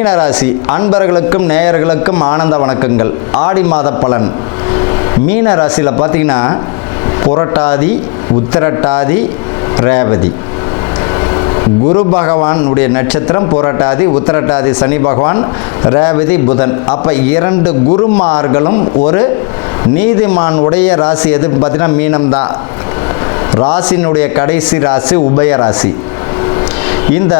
மீனராசி அன்பர்களுக்கும் நேயர்களுக்கும் ஆனந்த வணக்கங்கள். ஆடி மாத பலன். மீன ராசியில் பார்த்தீங்கன்னா புரட்டாதி உத்திரட்டாதி ரேவதி. குரு பகவானுடைய நட்சத்திரம் புரட்டாதி உத்திரட்டாதி சனி பகவான் ரேவதி புதன். அப்போ இரண்டு குருமார்களும் ஒரு நீதிமான் உடைய ராசி எது பார்த்தீங்கன்னா மீனம் தான் ராசினுடைய கடைசி ராசி உபய ராசி. இந்த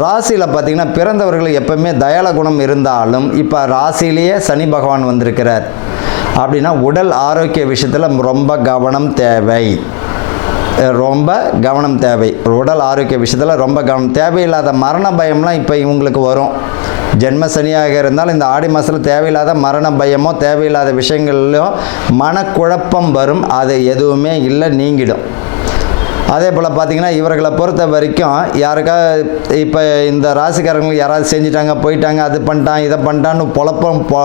ராசியில் பார்த்தீங்கன்னா பிறந்தவர்கள் எப்பவுமே தயால குணம் இருந்தாலும் இப்போ ராசியிலேயே சனி பகவான் வந்திருக்கிறார். அப்படின்னா உடல் ஆரோக்கிய விஷயத்தில் ரொம்ப கவனம் தேவை. ரொம்ப கவனம் தேவை. உடல் ஆரோக்கிய விஷயத்தில் ரொம்ப கவனம். தேவையில்லாத மரண பயம்லாம் இப்போ இவங்களுக்கு வரும். ஜென்ம சனியாக இருந்தாலும் இந்த ஆடி மாதத்தில் தேவையில்லாத மரண பயமோ தேவையில்லாத விஷயங்கள்லையோ மனக்குழப்பம் வரும். அது எதுவுமே இல்லை நீங்கிடும். அதே போல் பார்த்தீங்கன்னா இவர்களை பொறுத்த வரைக்கும் யாருக்கா இப்போ இந்த ராசிக்காரங்களுக்கு யாராவது செஞ்சிட்டாங்க போயிட்டாங்க அது பண்ணிட்டான் இதை பண்ணிட்டான்னு பொழப்பம் பொ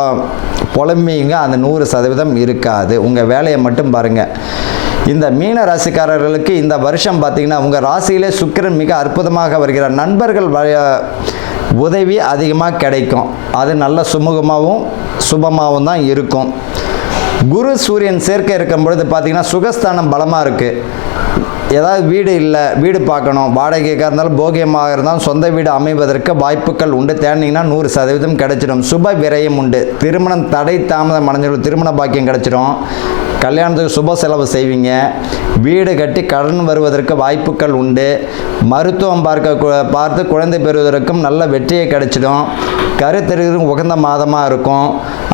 புலம்பிங்க அந்த நூறு சதவீதம் இருக்காது. உங்கள் வேலையை மட்டும் பாருங்கள் இந்த மீன ராசிக்காரர்களுக்கு இந்த வருஷம் பார்த்தீங்கன்னா உங்கள் ராசியிலே சுக்கிரன் மிக அற்புதமாக வருகிறார். நண்பர்கள் உதவி அதிகமாக கிடைக்கும். அது நல்ல சுமூகமாகவும் சுபமாகவும் தான் இருக்கும். குரு சூரியன் சேர்க்கை இருக்கும் பொழுது பார்த்தீங்கன்னா சுகஸ்தானம் பலமாக இருக்குது ஏதாவது வீடு இல்லை வீடு பார்க்கணும் வாடகைக்காக இருந்தாலும் போகியமாக இருந்தாலும் சொந்த வீடு அமைவதற்கு வாய்ப்புகள் உண்டு. தேடினீங்கன்னா நூறு சதவீதம் கிடைச்சிடும். சுப விரயம் உண்டு. திருமணம் தடை தாமதம் அடைஞ்சிடும். திருமண பாக்கியம் கிடைச்சிடும். கல்யாணத்துக்கு சுப செலவு செய்வீங்க. வீடு கட்டி கடன் வருவதற்கு வாய்ப்புகள் உண்டு. மருத்துவம் பார்க்க பார்த்து குழந்தை பெறுவதற்கும் நல்ல வெற்றியை கிடைச்சிடும். கருத்தறிவு உகந்த மாதமாக இருக்கும்.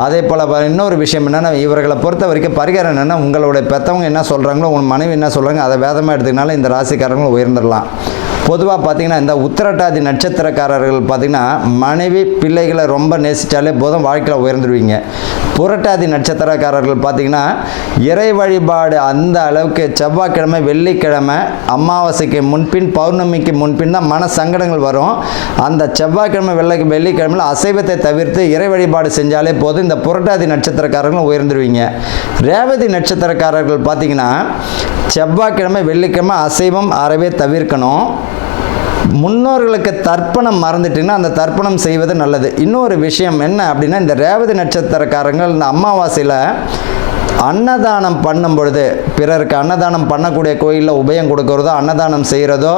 அதே போல் இன்னொரு விஷயம் என்னென்னா இவர்களை பொறுத்த வரைக்கும் பரிகாரம் என்னென்னா உங்களுடைய பெற்றவங்க என்ன சொல்கிறாங்களோ உங்கள் மனைவி என்ன சொல்கிறாங்க அதை வேதமாக எடுத்துக்கினாலும் இந்த ராசிக்காரங்களும் உயர்ந்துடலாம். பொதுவாக பார்த்தீங்கன்னா இந்த உத்திரட்டாதி நட்சத்திரக்காரர்கள் பார்த்தீங்கன்னா மனைவி பிள்ளைகளை ரொம்ப நேசித்தாலே போதும் வாழ்க்கையில் உயர்ந்துடுவீங்க புரட்டாதி நட்சத்திரக்காரர்கள் பார்த்தீங்கன்னா இறை வழிபாடு அந்த அளவுக்கு செவ்வாய்க்கிழமை வெள்ளிக்கிழமை அமாவாசைக்கு முன்பின் பௌர்ணமிக்கு முன்பின் தான் மன சங்கடங்கள் வரும். அந்த செவ்வாய்க்கிழமை வெள்ளை வெள்ளிக்கிழமையில் அசைவத்தை தவிர்த்து இறை வழிபாடு செஞ்சாலே போதும் இந்த புரட்டாதி நட்சத்திரக்காரர்களும் உயர்ந்துடுவீங்க ரேவதி நட்சத்திரக்காரர்கள் பார்த்தீங்கன்னா செவ்வாய்க்கிழமை வெள்ளிக்கிழமை அசைவம் அறவே தவிர்க்கணும். முன்னோர்களுக்கு தர்ப்பணம் மறந்துட்டீங்கன்னா அந்த தர்ப்பணம் செய்வது நல்லது. இன்னொரு விஷயம் என்ன அப்படின்னா இந்த ரேவதி நட்சத்திரக்காரங்கள் இந்த அமாவாசையில் அன்னதானம் பண்ணும் பொழுது பிறருக்கு அன்னதானம் பண்ணக்கூடிய கோயிலில் உபயம் கொடுக்கறதோ அன்னதானம் செய்கிறதோ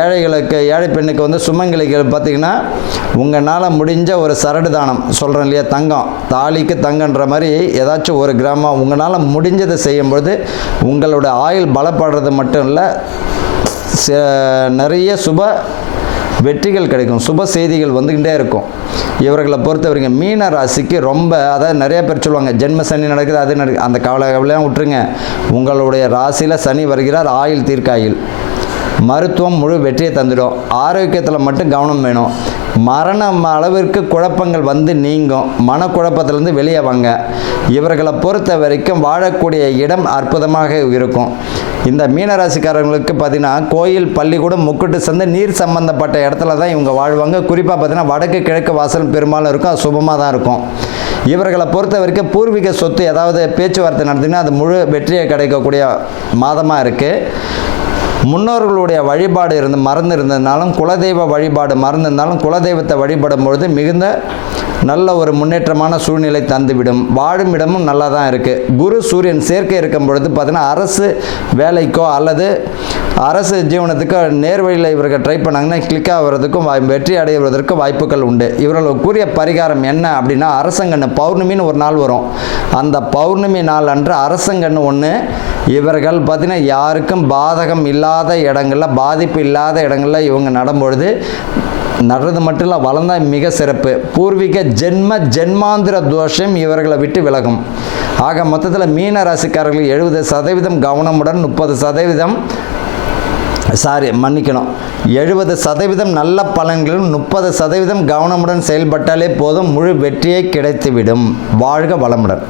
ஏழைகளுக்கு ஏழை பெண்ணுக்கு வந்து சுமங்கலிகள் பார்த்திங்கன்னா உங்களால் முடிஞ்ச ஒரு சரடு தானம் சொல்கிறேன் இல்லையா தங்கம். தாலிக்கு தங்கன்ற மாதிரி ஏதாச்சும் ஒரு கிராமம் உங்களால் முடிஞ்சதை செய்யும்பொழுது உங்களோட ஆயுள் பலப்படுறது மட்டும் இல்லை நிறைய சுப வெற்றிகள் கிடைக்கும். சுப செய்திகள் வந்துக்கிட்டே இருக்கும். இவர்களை பொறுத்தவரைங்க மீன ராசிக்கு ரொம்ப அதாவது நிறைய பேர் சொல்லுவாங்க ஜென்ம சனி நடக்குது அது நடக்குது. அந்த கவலை கவலையாக விட்டுருங்க. உங்களுடைய ராசியில் சனி வருகிறார் ஆயுள் தீர்க்காயில் மருத்துவம் முழு வெற்றியை தந்துடும். ஆரோக்கியத்தில் மட்டும் கவனம் வேணும். மரணம் அளவிற்கு குழப்பங்கள் வந்து நீங்கும். மனக்குழப்பத்திலேருந்து வெளியே வாங்க. இவர்களை பொறுத்த வரைக்கும் வாழக்கூடிய இடம் அற்புதமாக இருக்கும். இந்த மீனராசிக்காரங்களுக்கு பார்த்தீங்கன்னா கோயில் பள்ளிக்கூடம் முக்குட்டு சந்தை நீர் சம்பந்தப்பட்ட இடத்துல தான் இவங்க வாழ்வாங்க. குறிப்பாக பார்த்தீங்கன்னா வடக்கு கிழக்கு வாசல் பெரும்பாலும் இருக்கும். அது சுபமாக தான் இருக்கும். இவர்களை பொறுத்த வரைக்கும் பூர்வீக சொத்து ஏதாவது பேச்சுவார்த்தை நடத்தினா அது முழு வெற்றியை கிடைக்கக்கூடிய மாதமாக இருக்குது முன்னோர்களுடைய வழிபாடு இருந்து மறந்து இருந்ததுனாலும் குலதெய்வ வழிபாடு மறந்திருந்தாலும் குலதெய்வத்தை வழிபடும் பொழுது மிகுந்த நல்ல ஒரு முன்னேற்றமான சூழ்நிலை தந்துவிடும். வாழும் இடமும் நல்லா தான் இருக்குது குரு சூரியன் சேர்க்கை இருக்கும் பொழுது பார்த்தீங்கன்னா அரசு வேலைக்கோ அல்லது அரசு ஜீவனத்துக்கோ நேர்வழியில் இவர்கள் ட்ரை பண்ணாங்கன்னா கிளிக் ஆகிறதுக்கும் வாய்- வெற்றி அடைவதற்கும் வாய்ப்புகள் உண்டு. இவர்களுக்கு கூறிய பரிகாரம் என்ன அப்படின்னா அரசங்கன்னு பௌர்ணமின்னு ஒரு நாள் வரும். அந்த பௌர்ணமி நாள் அன்று அரசங்கன்னு ஒன்று இவர்கள் பார்த்தீங்கன்னா யாருக்கும் பாதகம் இல்லாத இடங்களில் பாதிப்பு இல்லாத இடங்களில் இவங்க நடும்பொழுது நடுறது மட்டும் இல்லை வளர்ந்தால் மிக சிறப்பு. பூர்வீக ஜென்ம ஜென்மாந்திர தோஷம் இவர்களை விட்டு விலகும். ஆக மொத்தத்தில் மீன ராசிக்காரர்கள் எழுபது சதவீதம் கவனமுடன் முப்பது சதவீதம் சாரி மன்னிக்கணும். எழுபது சதவீதம் நல்ல பலன்களும் முப்பது சதவீதம் கவனமுடன் செயல்பட்டாலே போதும் முழு வெற்றியை கிடைத்துவிடும். வாழ்க வளமுடன்.